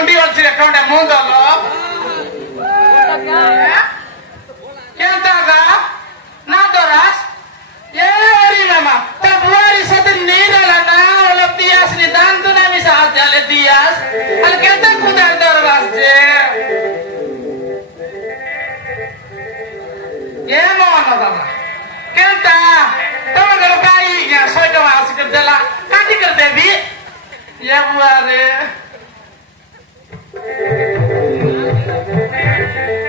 मुंडी अच्छी रखा मुंह दलो क्या दादा ना दोरास ये अरे मामा तब वारी सदन नहीं रहा ना वाला दियास ने दान तो ना मिसा जाले दियास अल कहता खुदा दरवाज जे ये मामा दादा कहता तुम अगर बाई या सोच के वास कर देला काटी कर दे भी ये बुआरे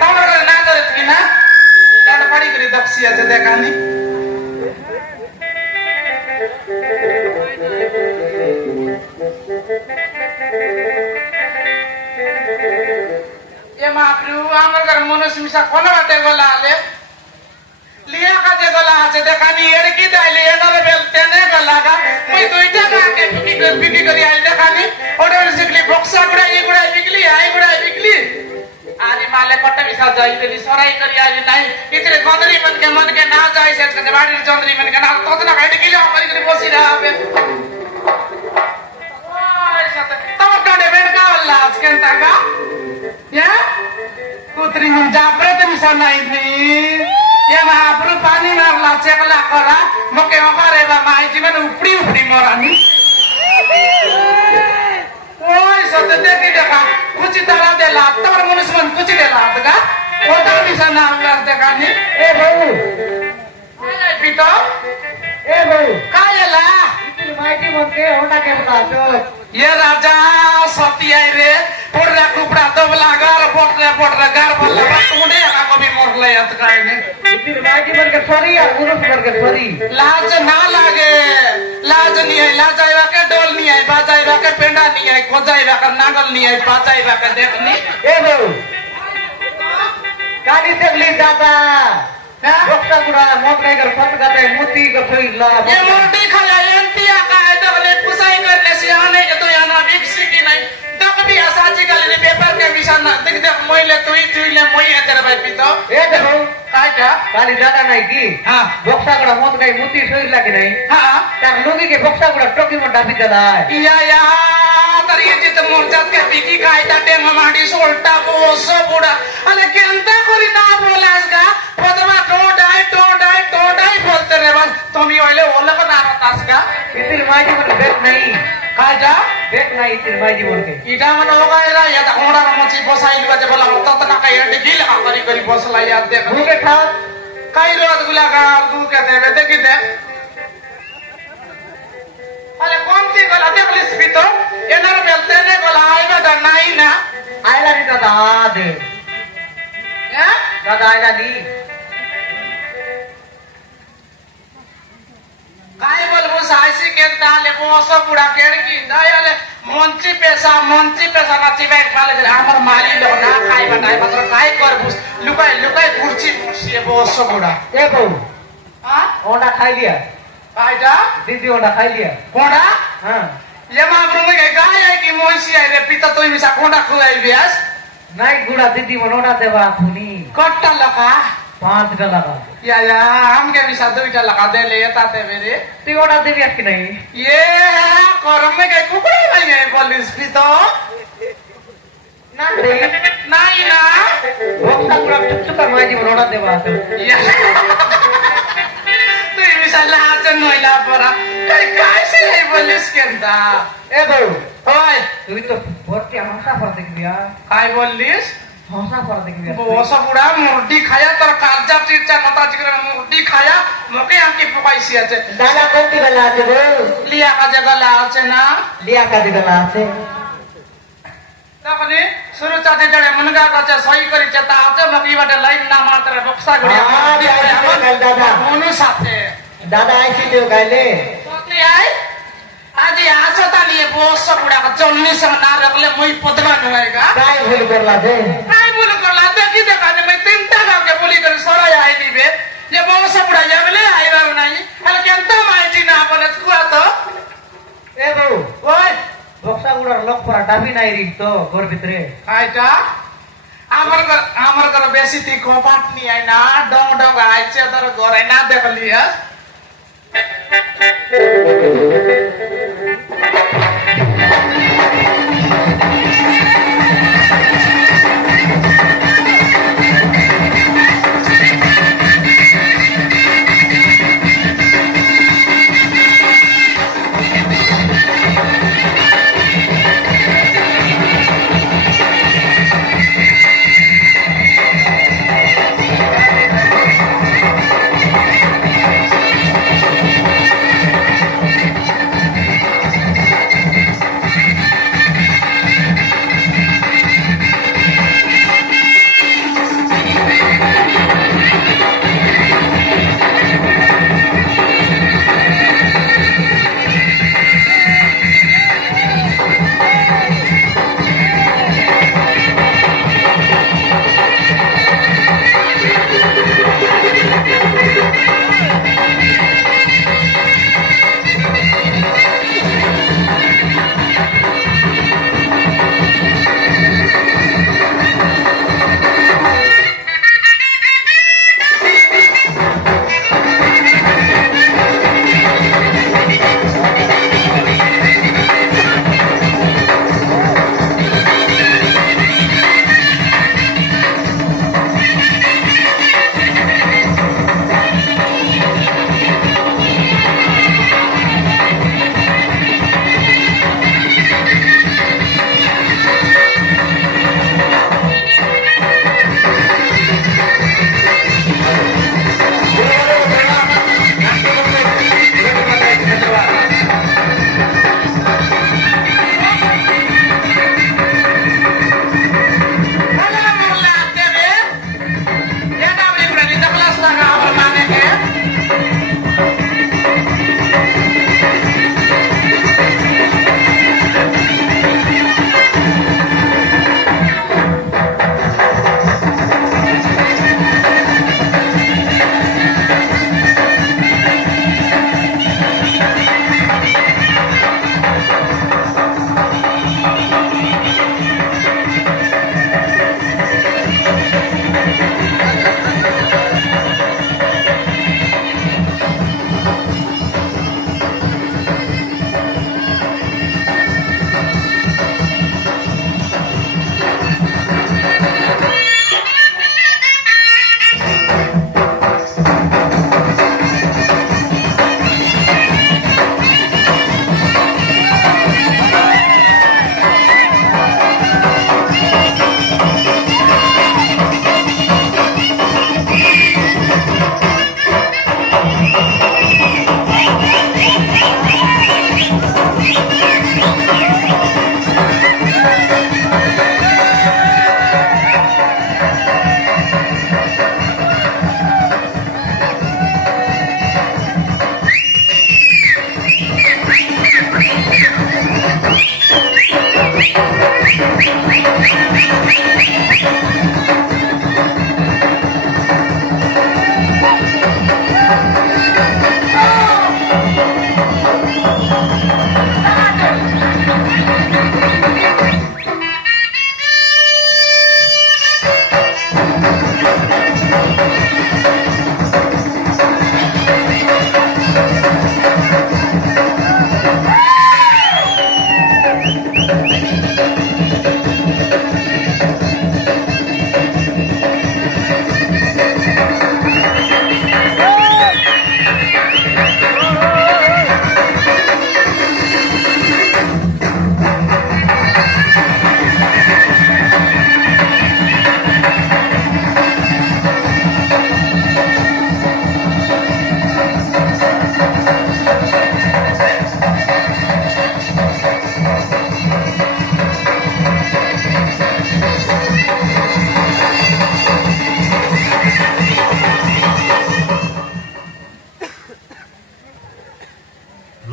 तुम अगर ना करे तो ना तुम पढ़ी करी दक्षिया जे देखा नहीं ये महाप्रभु आमर घर मनुष्य मिसा कोन बाटे गला आले लिया का जे गला आछे देखानी एड़ की दाइले एनारे बेलते ने गला का मुई दुईटा का के बिकी करी आइल देखानी ओडर सिकली बक्सा गुड़ाई बिकली आई गुड़ाई बिकली आरी माले कट्टे मिसा जाई तेरी सराई करी आली नाही इतरे गंदरी मन के ना जाई से बाड़ी चंद्री मन के ना तो ना काट गिला करी करी बसी रहा बे ओय सत तम काडे बेन का वल्ला आजकन ताका या कुत्री हम जापरे ते मिसा नाही थी ये महाप्रभु पानी मारला चेकला करा मके ओकारे बा माई जीवन उपड़ी मोरानी ओय सत देखी देखा कुछ तरह दे ला तवर मनुष्य मन कुछ दे ला तका ओटा मिसा ना देखा नी ए बहु ए पितो ए बहु कायला इतनी माइटी मन के होटा के बता दो ये राजा सती आई रे पुरला कुपड़ा दबला गार पोटरा गार बल्ला मुंडे का कभी मोरले यत कायने इतनी माइटी मन के छोरी और गुरु मन के छोरी लाज ना लागे लाज नहीं है लाज आइवा के डोल नहीं है बाज आइवा के पेंडा नहीं है खोजाइवा के नागल नहीं है बाजाइवा के देखनी ए बहु काली तगली दादा ना बक्सा गुड़ा मोट नहीं कर फट गते मोती का थई ला ये मोटी खाया एंटिया का है दगले पुसाई करने से आने के तो याना विकसी की नहीं तब भी आसाची का ले पेपर के विषय ना देख देख मोइले तुई मोई है तेरे भाई पितो ए देखो काटा काली दादा नहीं की हां बक्सा गुड़ा मोट नहीं मोती थई लागे नहीं हां तार लोगी के बक्सा गुड़ा टोकी में डाबी दला या तरी जित मोर्चा के पीकी कायदा टेंग माडी सोल्टा बोसो बुड़ा अले केंता करी ना बोलासगा पदमा टोडाई बोलते रे बस तुम ही ओले ओले को ना तासगा इतिर माजी मन बेट नहीं काजा बेट नहीं इतिर माजी बोल के इटा मन होगा एला या त ओडा मची बसाइल बजे बोला त तना का एडी गिल का करी बसला याद देख के ठा काई रोद गुला का दू के देवे देखि दे अरे कौन सी गला देखलिस भी तो एनर बेलते ने गला आइबा द नाही ना आइला नी दादा दे या दादा आइला नी काय बोलबो साइसी के दाले बोसो बुड़ा केड़ की दयाले मंत्री पैसा नाची बैठ वाले हमर माली लो ना खाई बनाई मतलब काय करबुस लुकाई कुर्सी बोसो बुड़ा ए बहू हां ओंडा खाई लिया कायदा दीदी ओंडा खाई लिया कोंडा हां ये मामरो में गाय है कि मोइसी है रे पिता तो मिसा कोंडा खुआई बियास नहीं गुड़ा दीदी मनोडा देवा खुनी कट्टा लगा 5 लगा या हम के मिसा 2 लगा दे ले ताते मेरे ती ओंडा देवी कि नहीं ये करम में के कुकड़ा नहीं है पुलिस पिता ना रे नहीं ना बक्सा गुड़ा चुपचाप माजी मनोडा देवा तो मिसाला आचन नोइला परा काय से है पुलिस के अंदा ए बहु ओए तू तो भोरती हंसा पर देख दिया काय बोलिस हंसा पर देख दिया बोसा बुड़ा मुर्दी खाया तर काजा चिरचा कता चिकर मुर्दी खाया मोके आंकी पकाइसी আছে दादा कोती गला আছে रे लिया का जगला আছে ना लिया का जगला আছে तखने सुरु चाचे जड़े मुनगा का सही करी चता आते मकी बाटे लाइन ना मात्र बक्सा गुड़िया दादा मोनु साथे दादा आइसी देव गाइले सोती आइ आज आछो तानी बोस बुड़ा का चलनी से ना रखले मुई पदमा नहेगा काय भूल करला दे की देखा ने मैं तीनटा गांव के बोली कर सराय आई दिबे ये बोस बुड़ा जाबले आइबा नाही हल केंता माइटी ना बोले कुआ तो ए बहू ओए बक्सा गुड़ा लोक पर डाबी नाही री तो घर भितरे कायटा आमर कर बेसी ती कोपाट नी आई ना डोंग आइचे तर घर आई ना देख लिया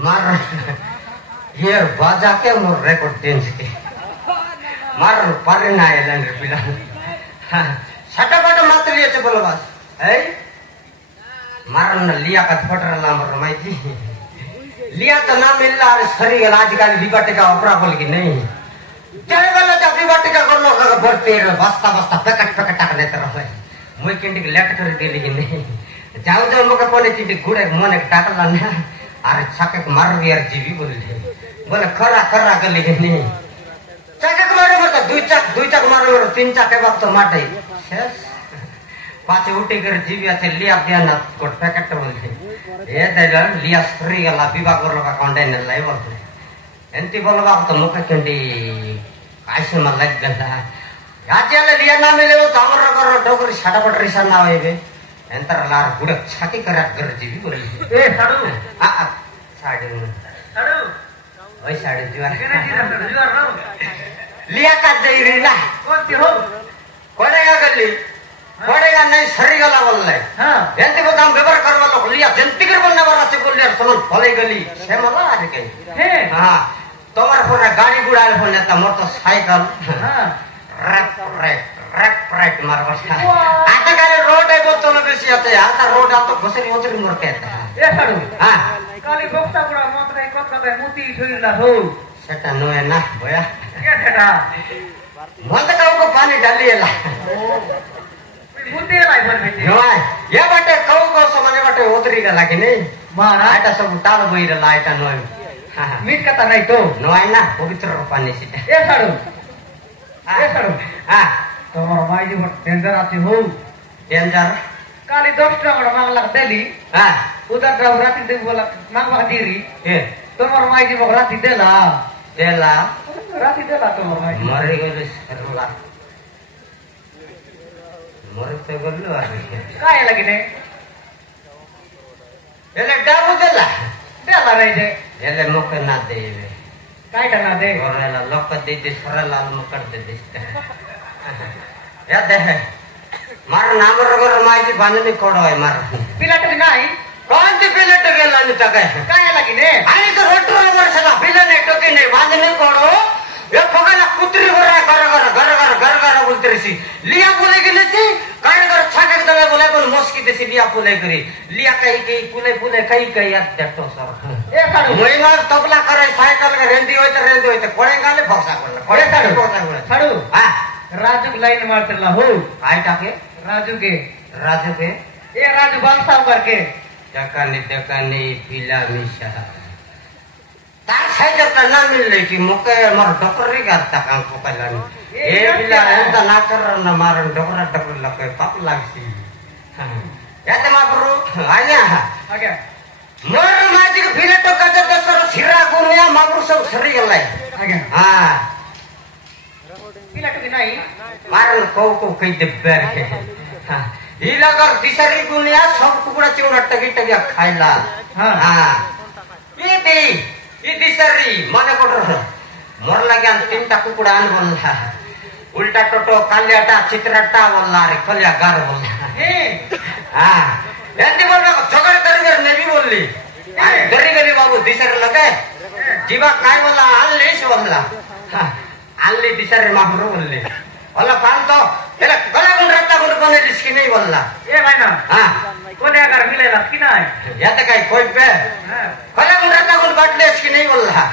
मार ये बाजा के मोर रेकॉर्ड डेंस के मार पारे ना एलन रे पिला सटापट मात्र लिए चे बोलो बस है मारन लिया का फटर ला मर माइती लिया तो ना मिलला अरे सरी गल आजकल विबाटे का अपरा बोल की नहीं चले वाला जब विबाटे का कर लो भरते बस्ता बस्ता पैकेट पैकेट टाक देते रहे मुई किंडी लेट कर दे लेकिन नहीं जाओ जाओ मके पने चिंटी गुड़े मने टाकला ना अरे छके मार यार जीवी बोले खरा खरा कर लेकिन नहीं चके मारे मत दुई चक मारे मत तीन चक के वक्त माटे शेष पाछे उठी कर जीवी আছে लिया बियाना कोट पैकेट बोले ए देला लिया स्त्री गला विवाह करलो का कंटेनर लाई बोलते एंती बोलबा तो मुके किंडी कायसे म लग गला याच्याला लिया ना मिले वो तामर कर डोगरी छटापट रिसा ना होइबे एंतर लार गुड छाती करा कर जीवी बोले ए साडू आ साडू ओय साडू जुआर लिया का देरी ना कोणती हो कोडेगा गल्ली कोडेगा नहीं सरी गला बोलले हां एंती को काम व्यवहार करवा लोग लिया जंतिकर बोलने वाला से बोल यार समन फले गली से मला आ के हे हां तोमर फोन गाड़ी गुड़ाल फोन लेता मोटरसाइकिल हां रैक मार बसा आता का रोड है बोल तो बेसी आते आता रोड आ तो घुसरी उतरी मर के ए साडू हां काली गोप्ता गुड़ा मत रे कत कत मुती ठोइला हो सेटा नो है ना भया के सेटा मत का को पानी डालिएला मुती लाई बन बेटी नो ये बाटे कौ को समने बाटे उतरी का लागे नहीं मारा आटा सब ताल बइरा लाइटा नो हां मीट कता नहीं तो नो है ना पवित्र पानी सीटा ए साडू हां तोमर माई जी बट डेंजर आती हो डेंजर काली 10 टका मांगला देली हां उधर जाओ राती दे बोला मांगवा दीरी ए तोमर माई जी बक राती देला राती देला तोमर माई मरे गेले सरला मरते गल्लो आरे काय लागिने एले डाबू देला रे जे एले मुके ना देवे काय ना दे ओरेला लोक दे दे सरला मुकर दे दे या दे मार नाम रगर माई बांधनी कोडो है मार पिलाट भी नाही कौन ती पिलाट गेला नि तके काय लागिने आणि तो रोटरो वर्षला पिलाने टोकी नाही बांधनी कोडो ये फगला कुत्री गोरा घर बोलतेसी लिया बोले गेले ती काय कर छाके दवे बोले कोन मस्की देसी लिया बोले करी लिया कई पुले कई यार देखतो सर ए काडू मोइमा तबला करे साइकिल के रेंदी होय त कोडेगाले भौसा करला कोडे काडू भौसा करला काडू हां राजू लाइन मारतला हो काय टाके राजू के ए राजू बालसाव करके टकानी पीला मिशा तार साइज का ना मिल रही कि मुके मर डॉक्टरी करता काम को पहला ए पीला ऐसा ना कर ना मार डॉक्टर लगे पाप लागसी या ते माकरू आया आगे मोर माजी के पीला तो का तो सर सिरा गुनिया माकरू सब सरी गलाई आगे हां पीला तो नहीं मार को कई दब्बर के हां ई लगर दिसरी गुनिया सब टुकड़ा चिवड़ा टगी खाइला हां ये दिसरी माने कोटर मोर लगे तीनटा कुकुड़ा आन बोलला उल्टा टोटो कालियाटा चित्रटा बोलला रे कलिया गार बोलला हां एंती बोलबा झगड़ करगे नेबी बोलली डरी गेली बाबू दिसरी लगे जीवा काय बोलला आल्लेश बोलला आल्ली दिसरी माहरो बोलली बोला कान तो एला गला गुण रहता गुण बने दिसकी नहीं बोलला ए भाई ना हां कोने अगर मिलेला कि ना या त काय कोई पे गला गुण रहता गुण बाटले इसकी नहीं बोलला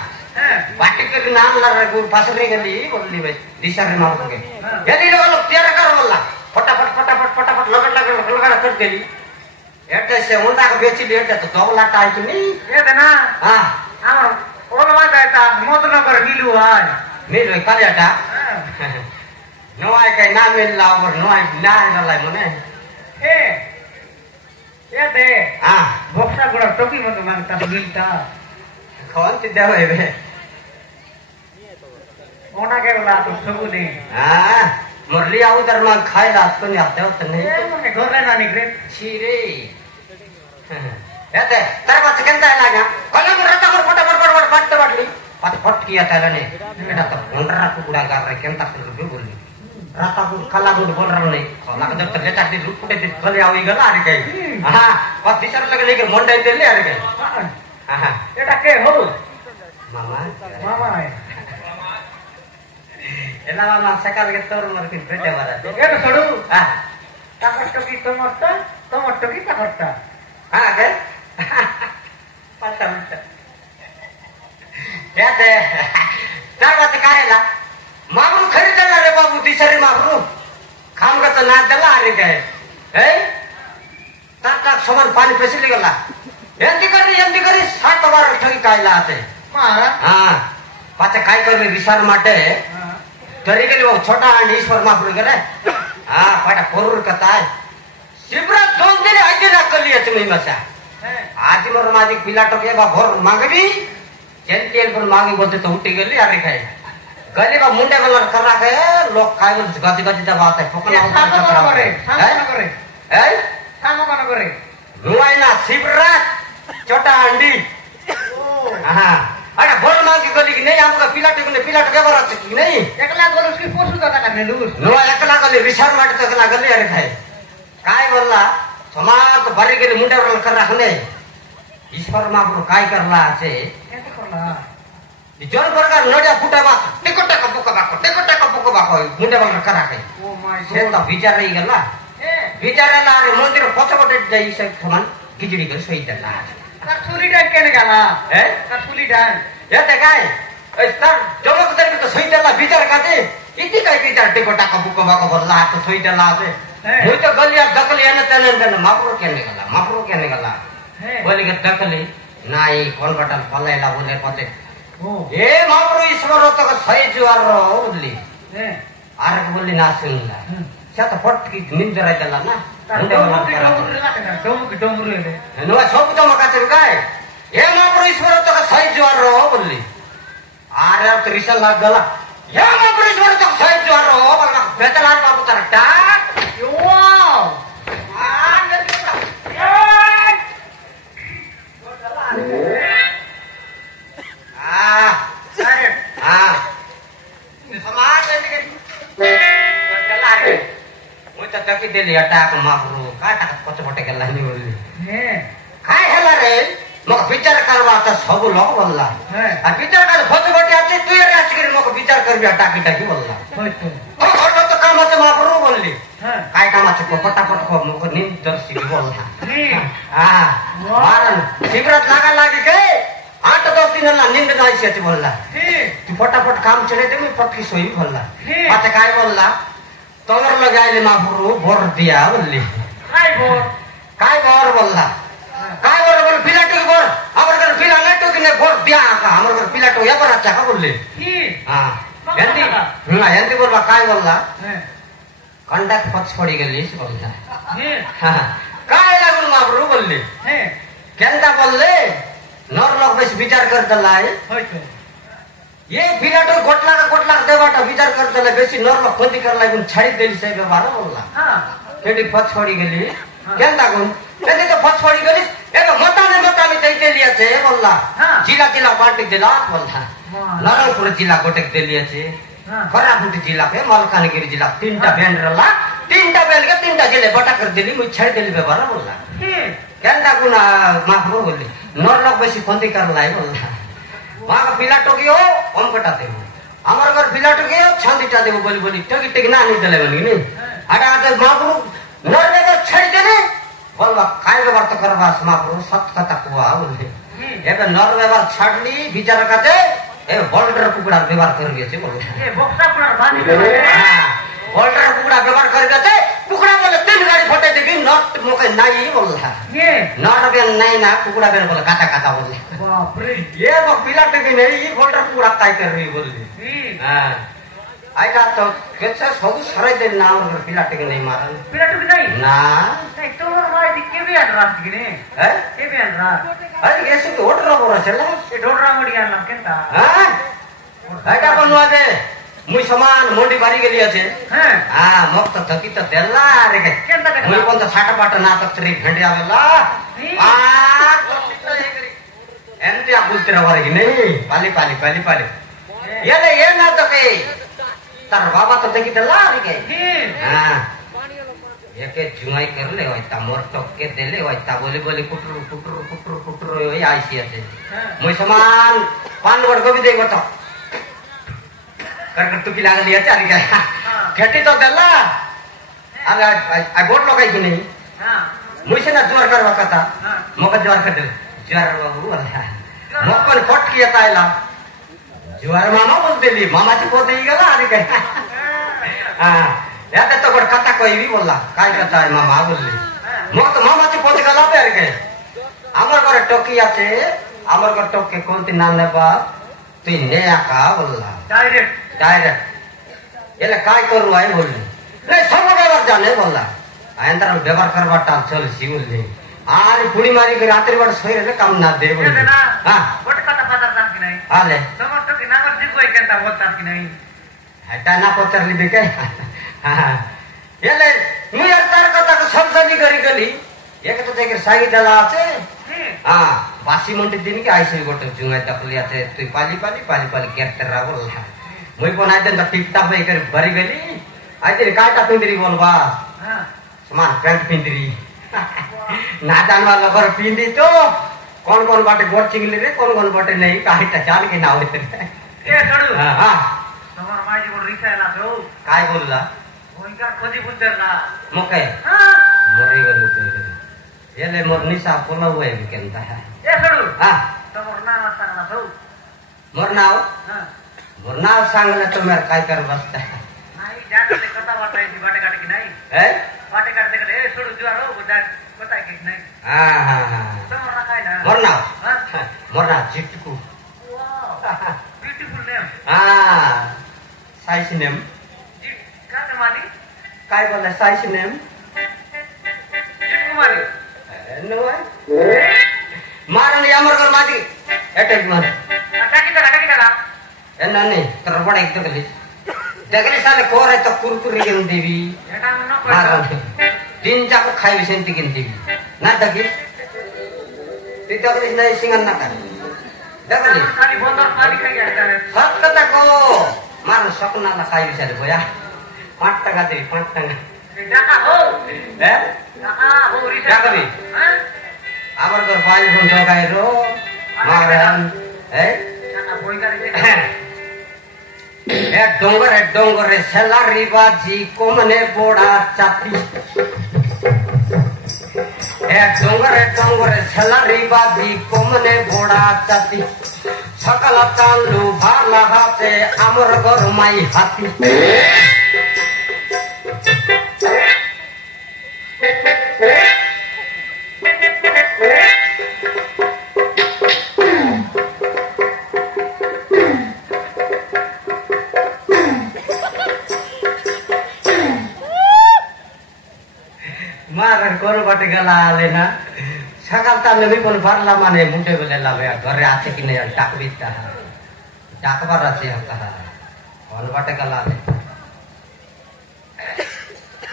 बाटी के नाम ला गुण पासरे गली बोलली भाई दिसरी मार के यदि लोग तेरा कर बोलला फटाफट लगड़ कर देली एटे से उंडा के बेची ले एटे तो दोगला टाई कि नहीं ए देना हां हमर ओलवा जाता मोदनगर मिलू आज मिल कालियाटा नोआई के ना मिलला और नोआई ना गलाई मने ए दे हां बक्सा गुड़ा टोकी मत मांगता मिलता कौन ती देवे बे ओना के ला तो सबु नहीं हां मुरलिया उधर में खाइला तो नहीं आते तो नहीं ए मने घर ना निकरे छिरे एते तार बात केंता लागा कलम रता कर फटाफट बाटली फट किया ताला ने एटा तो पंडरा कुकुड़ा कर रे केंता कर बोली राता को कला गुड बोल रहा नहीं कला का जब तक लेटा दी रूप फुटे दी कले आवी गला अरे गई हां बस दिसर लगे लेके मंडे देले अरे गई এটা কে হল মামা মামা এলা মামা সকাল কে তোর মর কি পেটে বাড়া এটা ছড়ু টাকাটা কি তোমারটা কি টাকাটা হ্যাঁ কে পাল্টা পাল্টা याते तार बात काय ला मागून खरीदला रे बाबू तिसरी मागून खाम का ना दला अरे काय हे ताक समान पाणी पेसली गेला यांती करी 7 बार ठगी कायला आते मारा हां पाचे काय करले विचार माटे तरी गेली वो छोटा आणि ईश्वर माफरू गेले हां पाटा पोरूर कताय शिवराज दोन दिले आजी ना कली तुम्ही मसा आजी मोर माझी पिला टोके बा भोर मागवी जेंटियल पर मांगी बोलते तो उठी गली अरे खाए गली का मुंडे कलर कर रखा है लोग खाए बोलते गति गति जब आता है पकना करे रुआई ना शिवराज छोटा अंडी हाँ अरे बोल मांगी गली की नहीं हमका पिलाटो के बरात की नहीं एकला गोल उसकी पोसू दाता करने लूस रुआ एकला गली विचार माटे तो एकला गली अरे खाए काय बोलला समाज भरी गली मुंडे कलर कर रखने ईश्वर महाप्रभु काय करला আছে जोन प्रकार नडिया फुटा बा टिकट का बुक बाको मुंडे बल करा के ओ माय से तो विचार रही गला विचारला रे मंदिर पछपटे जाई से समान खिचड़ी के सही दला कर सुली डान केने गला हे कर सुली डान येते काय स्तर जमक दर तो सही दला विचार काते इति काय विचार टिकट का बुक बाको बदला तो सही दला से होय तो गलिया दकली एने तने मापरो केने गला बोले के दकली नाई कोन बटन फलाइला बोले पते ए मापरो ईश्वर तो सही जुआर रो बोली आर बोली ना सुनला से तो फट की नींद राय दला ना डोमरू ले नो सब तो मकाते काय ए मापरो ईश्वर तो सही जुआर रो बोली आरे तो रिसल लाग गला ए मापरो ईश्वर तो सही जुआर रो बोला बेतलार बाबू तरटा यो तकी दिली अटाक माफरू काटा पछपटे गेला नि बोली काय हला रे मग विचार करवा त सब लोग बोलला आ विचार कर पछपटे आते तू रे आजकरी मग विचार करबी अटाकी टाकी बोलला तो हरलो तो काम আছে माफरू बोलली काय काम আছে फटाफट को मग नींद दर्शी बोलला हां मारन सिगरेट लागी के 8-10 दिन ला नींद नाही से बोलला तू फटाफट काम चले दे मैं पटकी सोई बोलला आता काय बोलला तोर लगाइले माफरू भोर दिया बोलली काय भोर बोलला काय भोर बोल पिलाटो के भोर हमर घर पिला नेटो के भोर दिया का हमर घर पिलाटो या पर अच्छा का बोलली हां यंती बोलला काय बोलला कंडक पछ पड़ी गेली से बोलला हां काय लागल माफरू बोलली केंदा बोलले नर लोग बस विचार कर दलाई ये पिलाटो गोटला देवाटा विचार कर दला बेसी नर लोग खोदी कर लागुन छाड़ी देली से व्यवहार बोलला केडी पछ छोड़ी गेली केंदा गुन केदी तो पछ छोड़ी गेली एगो मता में तैते लिया छे बोलला जिला बांटी दिला बोलला नारायणपुर जिला गोटेक देलिया छे खराबुटी जिला पे मलकानगिरी जिला 3टा बैंड रला 3टा बेल के 3टा जिले बटा कर देली मुई छाड़ी देली व्यवहार बोलला केंदा गुना माफरो बोलली नर लोग बेसी खोदी कर लाई बोलला वहां पिलाटो की हो हम कटाते हो हमारे घर पिलाटो की हो छंदीटा देबो बोली टगी टगी ना नहीं देले बनी नहीं आटा आटे मागरू नरवे को छड़ी देने बोलवा काय व्यवहार तो करवास मागरू सत कथा कुआ बोली एबे नरवे बार छड़ली विचार काते ए बोल्डर कुकड़ा व्यवहार कर गए छे बोल ए बक्सा कुकड़ा बांधी हां बोल्डर कुकड़ा व्यवहार कर गए छे कुकड़ा बोले 3 गाड़ी फटे देबी नट मोके नाही बोलला ये नट बेन नाही ना कुकड़ा बेन बोले काटा बोले बाप रे ये वो पिलाटो की नहीं ये बोल्डर कुकड़ा काय कर रही बोलली हां आइला तो कैसे सब सरे दे नाम और पिलाटो की नहीं मारन पिलाटो की नहीं ना नहीं तो भाई के भी आन रात की ने है के भी आन रात अरे ऐसे तो ओट रो बोरा चला ये डोडरा मडिया नाम केंता हां आइला बनवा दे मुई समान मोडी बारी गेली আছে हां मग तो थकी तो देला रे के केंता मुई कोन तो साटा पाटा नाटक तरी भेंडी आवेला आ एंती आगुलतिर वारे की नहीं पाली ये ना तो के तार बाबा तो देखी देला रे के हां एके जुमाई कर ले होता मोर टोक के देले होता बोली कुटरू होई आईसी আছে मुई समान पान गोड़ को भी देख बतो कर तू की लाग लिया चारी का खेती तो देला अब आ गोड़ लगाई कि नहीं मुई से ना ज्वार करवा कथा मोका ज्वार कर दे ज्वार बाबू वाला मोकन फट किया तायला ज्वार मामा बोल देली मामा ची पोते ही गला अरे का हां याते तो गोड़ कथा कोई भी बोला काय कथा है मामा बोलली मो तो मामा ची पोते गला पे अरे के আমার ঘরে টকি আছে আমার ঘর টকে কোনটি নাম নেবা তুই নে আকা বললা ডাইরেক্ট এলে কাই করু আই বললি নে সব ব্যবহার জানে বললা আয়ন্তর ব্যবহার করবা টাল চলছি বললি আর পুড়ি মারি করে রাতের বেলা শুয়ে রে কাম না দে বললি হ্যাঁ ওটা কথা পাতার দাম কি নাই আলে তোমার টকি নাম জিগোই কেনটা বলতার কি নাই এটা না পচারলি দেখে হ্যাঁ এলে মুই আর তার কথা সব জানি করি গলি एक तो देख सागी दला আছে हां बासी मंडी दिन के आइसे गोटे जुंगा दखली आते तू पाली क्यारेक्टर रा बोलला मुई बनाय देन त टिपटा पे कर भरी गली आइते काटा पिंदरी बोलबा हां समान पैंट पिंदरी ना जानवा लगर पिंदी तो कौन बाटे गोट चिंगली रे कौन बाटे नहीं काईटा चाल के ना होते ए छड़ू हां हां तमर माजी बोल रिसायला तो काय बोलला ओइका खोजी बुझरला मके हां मोरी गलु येले मोर निशा पोला हुए केनता है ए छड़ू हां तमर नाम सांगला तो मोर नाव सांगले तो मैं काय कर बसता नाही जाते कथा वाटाय ती बाटे काटे की नाही ए बाटे काटे ए छड़ू जुआर हो बुझा बताय की नाही हां हां तमर ना काय ना मोर नाव जिटकू वाओ ब्यूटीफुल नेम हां साइस नेम जिट का मानी काय बोला साइस नेम जिट कुमारी नो मारन यामर कर माजी अटैक मार टाकी ता ए नन्नी तर बड़ा एक दगली दगली साले कोरे तो कुरकुरी गेम देवी एटा मन न मारन दिन जाको खाई सेंती गेम देवी ना दगी ती दगली नहीं सिंगन ना कर दगली खाली बंदर पानी खाई आता है सब कथा को मारन सपना ला खाई से भया 5 टका दे 5 टका डाका हो ए डाका हो रिसा डाका भी हां आवर तो भाई फोन तो गायरो मारन ए डाका बोई करे ए डोंगर रे सेलारी बाजी को मने बोड़ा चाती ए डोंगर रे सेलारी बाजी को मने बोड़ा चाती सकल तालू भाला हाथे अमर गरमाई हाथी मारन कोन बाटे गला लेना सकाल ता नबी कोन भरला माने मुंडे बोले लावे घरे आछे कि नहीं डाकबिता डाकबार आछे कहा कोन बाटे गला ले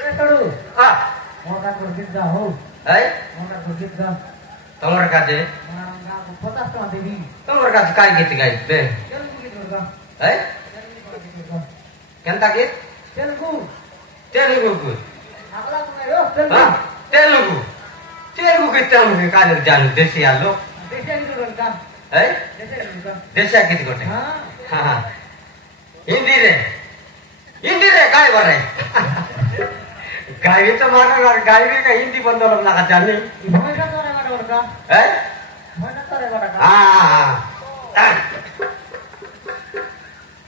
ए तड़ू आ मोटा कर गीत हो ए मोटा कर गीत गा तमर काजे गा 50 टका देबी तमर काजे काय गीत गाई बे तेलुगु गीत गा ए केनता गीत तेलुगु तेलुगु अगला तुम्हें रो तेलुगु गीत हमके काले जान देसी आलो देसी गीत गा ए देसी देसी गीत गोटे हां हां हिंदी रे काय बोले गाई तो मारना गाई का हिंदी बंदोल लगा जाने भोई का तोरे वाला गा ए भोई का तोरे वाला गा हां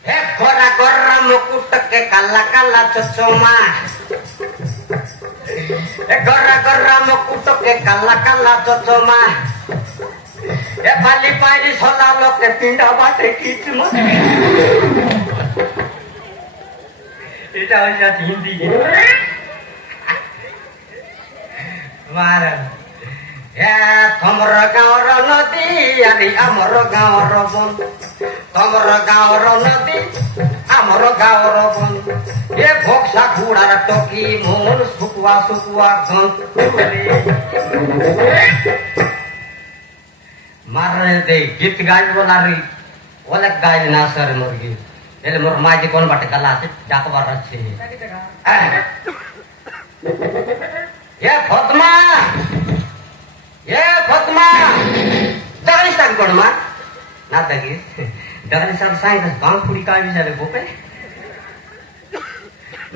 हे गोरा मुकुट के काला चचमा ए गोरा मुकुट के काला चचमा ए बाली पानी सोला लोग के पिंडा बाटे कीचमा এটা হইছে হিন্দি মারন এ তোমর গাঁওর নদী আরে আমার গাঁওর বন তোমর গাঁওর নদী আমার গাঁওর বন এ ভোক্সা ঘুড়ার টকি মন শুকুয়া গন मारने दे गीत गाय बोला रे ओले गाय ना सर मुर्गी एले मोर माजी कोन बाटे कला से डाकबार अच्छे ये फतमा दगलिस्तान कोन मा नादगी डगले साल साई दस बांग पूरी का भी जाले बोके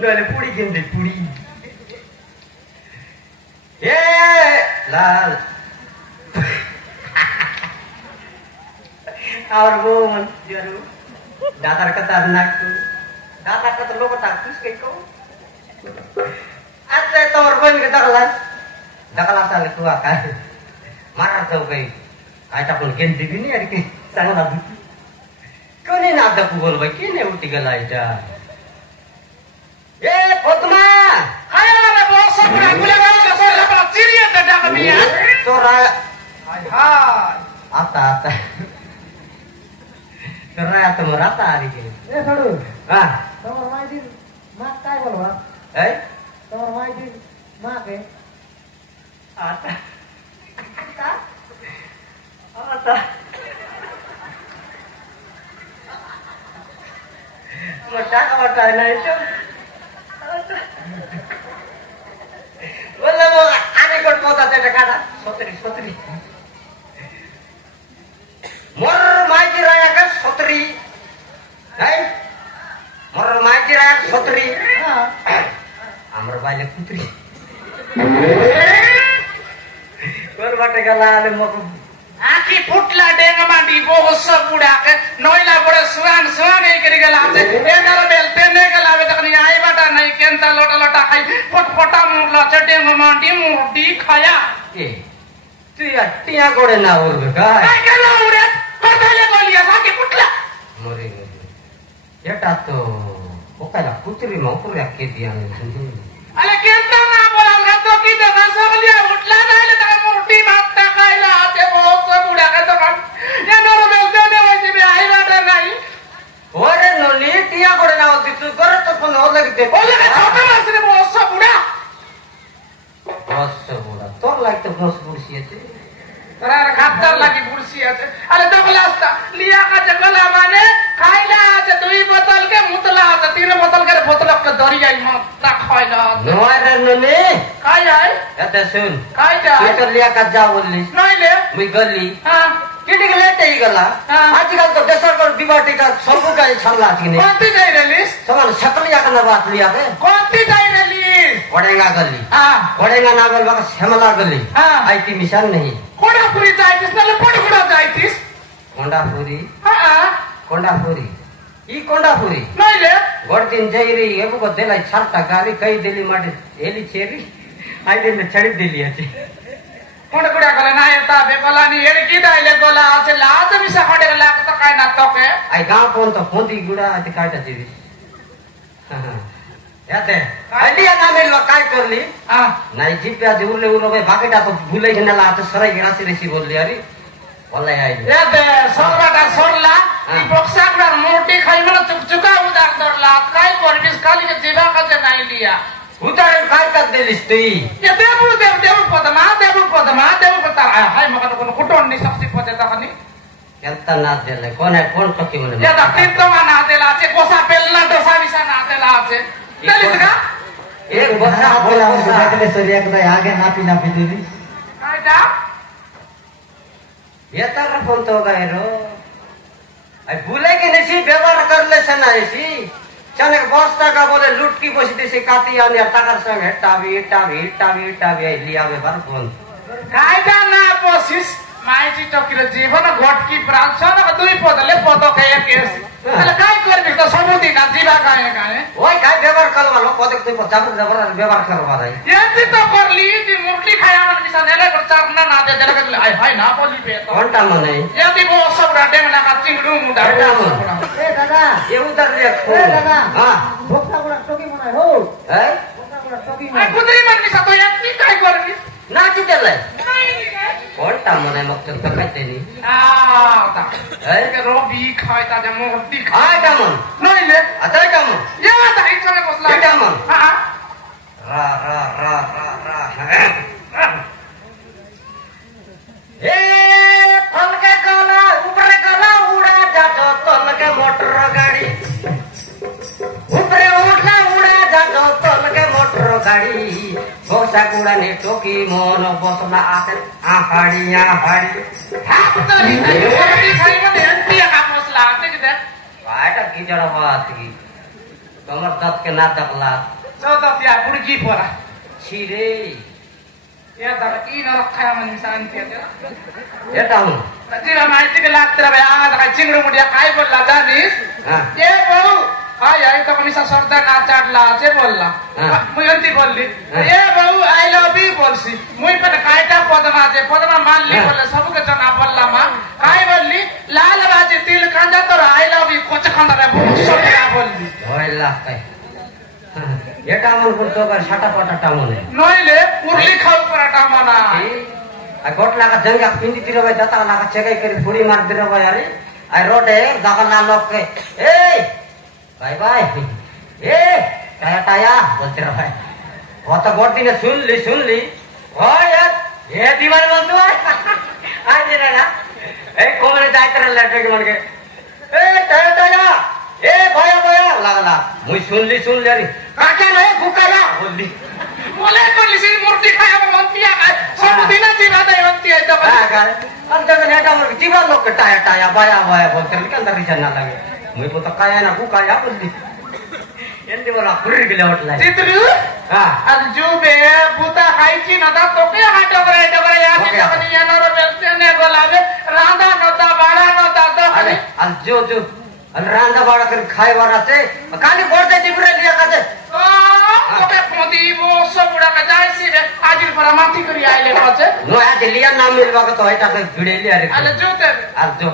नोले पूरी गिंदे पूरी ये लाल और वो मन जरूर दादा कता नाक दादा कता लोग ताकुस के को अते तो और बन के दगला साल कुआ का मारा तो गई आटा पन गेंदी भी नहीं अड़के सांगला बुती कोने ना दपु बोल भाई केने उठी गला इटा ए पद्मा हाय वाला बॉस अपना गुलेगा का सोला पर चिड़िया का डाक मिया तोरा हाय हाय आता आता तोरा तो मराता आ रही ए सडू हां तोर माई मां काय बोलवा ए तोर माई मां के आता आता मोटा का मोटा नहीं तो बोले वो आने को पौधा से टकाना सोतरी मोर माइकी राया का सोतरी है मोर माइकी राया सोतरी हां अमर बाले कुतरी कोर बाटे गला ले मोक आखी फुटला डेंग मांडी वो सब बुढ़ा के नोइला बड़े सुआन नहीं करी गला से एनर बेल तेने गला वे तक नहीं आई बाटा नहीं केंता लोटा खाई फटफटा मुरला चडेंग मांडी मुर्दी खाया ए तू अट्टिया कोड़े ना बोल का काय केला उरे करले गोलिया साकी फुटला मोरे येटा तो ओकाला कुतरी मौकुर के दिया अरे केंता ना बोला तो की जगह सगलिया उठला नाही तर मुर्दी मागता खायला ते वो सब बुढ़ा के तो एनर बेल तेने वैसे भी आई बाटा नहीं ओरे नोली टिया कोड़े ना होती तू कर तो फोन हो लगते बोले के छोटा मासरे वो सब बुढ़ा बस बुड़ा तोर लाग तो बस बुड़सी है तोरा खातर लागी बुरसी আছে আরে দগলাস্তা লিয়া का जंगला माने खाइला আছে দুই বোতল के मुतला আছে तीन बोतल के बोतल के दरियाई माता खाइला नोरे नोली खाइ आइ एते सुन खाइ जा ये तो लिया का जा बोलली नहीं ले मुई गली हां किडी के लेते ही गला आजकल तो देशर को विवाटी का सबको का छल्ला छी नहीं कौनती जाई रेलिस समान शकलिया का बात लिया के कौनती जाई रेलिस कोडेगा गली हां कोडेगा नागल बका श्यामला गली हां आईटी मिशन नहीं कोडापुरी जाईतिस नले पटकुडा जाईतिस कोंडापुरी हां कोंडापुरी ई कोंडापुरी नहीं ले गोरदिन जईरी एबो को देलाई छाता गाली कई दिली माटे एली छेरी आई दिन छड़ी दिली अछि कोडकुडा गला ना येता बेगला नी एडकी दाइले गोला আছে लाज मिसा खडे गला तो काय ना तोके आई गांव कोन तो फोंदी गुडा अति काटा जीवी याते आइडिया ना मेलवा काय करली हां नाही जिप्या जे उरले उरले बाकेटा तो भूले गेला आता सराई रासी रेसी बोलली अरे वल्ला आई ए दे सरबाटा सरला ई बक्सागडार मोटी खाइ मन चुकचुका उदार दरला काय करबिस खाली के जीवा का जे नाही लिया उतार काय कर देलिस तई ये देवु पदमा पता हाय मका कोन कुटोन नि सक्ति पते तखनी केंता ना देले कोने कोन टकी मने या द तीन तो ना देला छे कोसा पेलना डोसा विसा ना देला छे देलिस का एक बच्चा बोला हम देखले सूर्य के आगे ना पी देली काय दा ये तर फोन तो गए रो आई भूले के नसी व्यवहार कर ले सना ऐसी चने बस्ता का बोले लूट की बसती से काती आने टाकर संग हेटावी लिया में बार फोन काय दा ना पोसिस माइटी टकीर जीवन घटकी प्राण छ न दुई पदले पद के केस अले काय करबि त सबुदी ना जीवा गाए ओए काय व्यवहार करवा लो पदक ते चाबुक व्यवहार करवा रही यति त करली ती मुर्ली खाया मन बिसा नेले कर चारना ना दे देले कर आई हाय ना बोली बे तो घंटा मने यति वो सब राडे में ना चिंगडू मुडा ए दादा ये उधर ले ए दादा हां भोक्ता गुडा टोकी मनाय हो है भोक्ता गुडा टोकी आई मनाय कुदरी मन बिसा तो यति काय करबि नाची देले नहीं घंटा मने मकसद तो कहते नहीं ता है के रोबी खाय ता जे मुर्दी आ कामन नहीं ले आता कामन या ता इचने बसला ये कामन हां रा ए तल के गला ऊपर गला उड़ा जातो तल के मोटर गाड़ी ऊपर उड़ला उड़ा जातो तल के मोटर गाड़ी बोसा गुड़ा ने टोकी मोन बसला आते आहाड़ी हां तो नहीं मुर्दी खाई मन एंटी की जरा बात की कमर दत के ना दकला 14 या बुर्गी परा छिरे या तर ई न रखा मन शांति है एटा हूं तेरा माइती के लाग तेरा आ का चिंगड़ मुडिया काय बोलला जानिस हां ए बहु हाय आई तो कमिसा सरदार ना चाटला जे बोलला मुई अंती बोलली ए बहु आई लव यू बोलसी मुई पण कायटा पदमा मानली बोले सब के जना बोलला मा काय बोलली लाल बाजी तिल कांदा तो आई लव यू कोच खांदा रे सब ना बोलली होइला काय एटा मन को तो कर छाटा पटाटा मने नइले पुरली खाउ पराटा मना आ गोटला का जंगा पिंडी तिरो भाई दाता ला का चेकाई करी फुड़ी मार दिरो भाई अरे आ रोटे दागला लोग के ए बाय बाय ए टाया टाया बोलते रहो भाई वो तो गोटी ने सुन ली ओ यार ये दीवार बोल दो आज रे ना ए कोमने जाय तर लड़के के मन के ए टाया टाया ए भया लागला मुई सुन ली अरे काका नहीं भूकाला बोली मोले कोली मूर्ति खाया मंतिया सब दिन जीवा दे मंतिया तो हां अंदर ने नेटा मोर जीवा लोग के टाया बाया बोलते के अंदर रिजन ना लगे मुई तो काया ना भूकाया बोली एंदी बोला पुरी के लेवटला चित्रु हां अल जुबे बुता खाईची नदा तोके हाटवरे या नि या नरो बेलते ने गोलावे रांदा नदा बाड़ा नदा तो अरे अल जो अल रांदा बाड़ा कर खाए वाला से काली बोलते टिपरे लिया काजे ओके मोदी वो सब बुड़ा का जायसी रे आजिर पर माथी करी आइले पछे नो आज लिया नाम मिलवा के तो एटा के भिड़े लिया रे अल जो ते अल जो